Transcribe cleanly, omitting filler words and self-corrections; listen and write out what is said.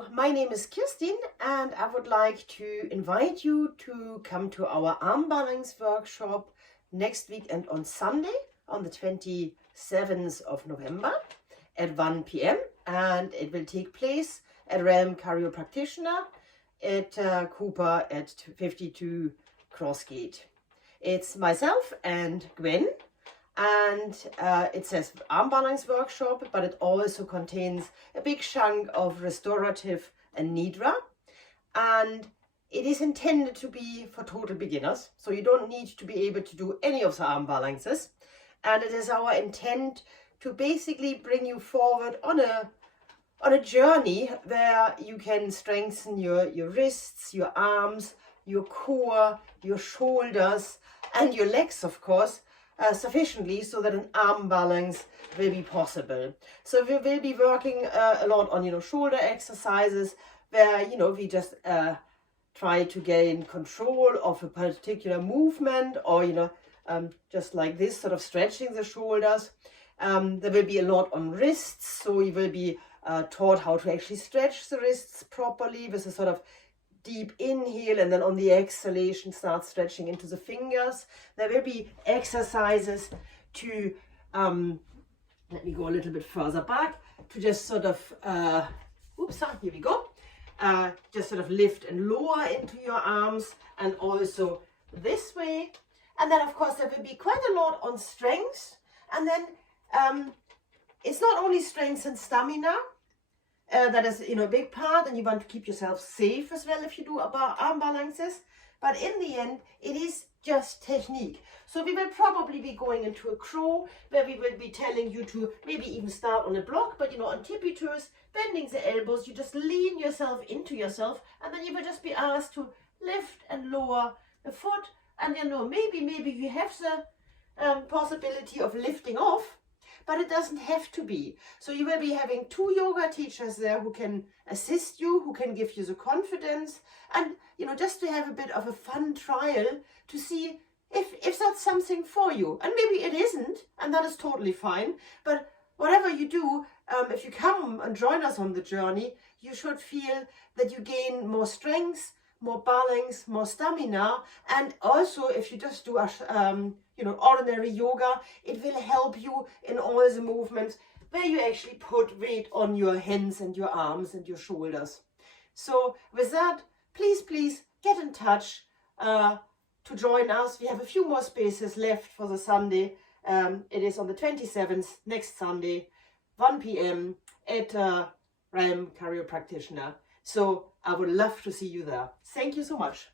Hello, my name is Kirstin and I would like to invite you to come to our arm balance workshop next week and on Sunday on the 27th of November at 1 p.m. and it will take place at Realm Chiropractic at Cupar at 52 Crossgate. It's myself and Gwen, and it says arm balance workshop, but it also contains a big chunk of Restorative and Nidra, and it is intended to be for total beginners, so you don't need to be able to do any of the arm balances, and it is our intent to basically bring you forward on a journey where you can strengthen your wrists, your arms, your core, your shoulders and your legs, of course, sufficiently so that an arm balance will be possible. So we will be working a lot on shoulder exercises where we just try to gain control of a particular movement, or just like this, sort of stretching the shoulders. There will be a lot on wrists, so you will be taught how to actually stretch the wrists properly with a sort of deep inhale, and then on the exhalation start stretching into the fingers. There will be exercises to let me go a little bit further back, to just sort of here we go, just sort of lift and lower into your arms, and also this way. And then of course there will be quite a lot on strength, and then it's not only strength and stamina. That is a big part, and you want to keep yourself safe as well if you do arm balances. But in the end, it is just technique. So we will probably be going into a crow, where we will be telling you to maybe even start on a block, but on tippy toes, bending the elbows. You just lean yourself into yourself, and then you will just be asked to lift and lower the foot. And maybe you have the possibility of lifting off, but it doesn't have to be. So you will be having 2 yoga teachers there who can assist you, who can give you the confidence, and just to have a bit of a fun trial to see if that's something for you. And maybe it isn't, and that is totally fine. But whatever you do, if you come and join us on the journey, you should feel that you gain more strength, more balance, more stamina. And also if you just do ordinary yoga, it will help you in all the movements where you actually put weight on your hands and your arms and your shoulders. So with that, please get in touch to join us. We have a few more spaces left for the Sunday. It is on the 27th, next Sunday, 1 p.m. at Realm Chiropractic. So I would love to see you there. Thank you so much.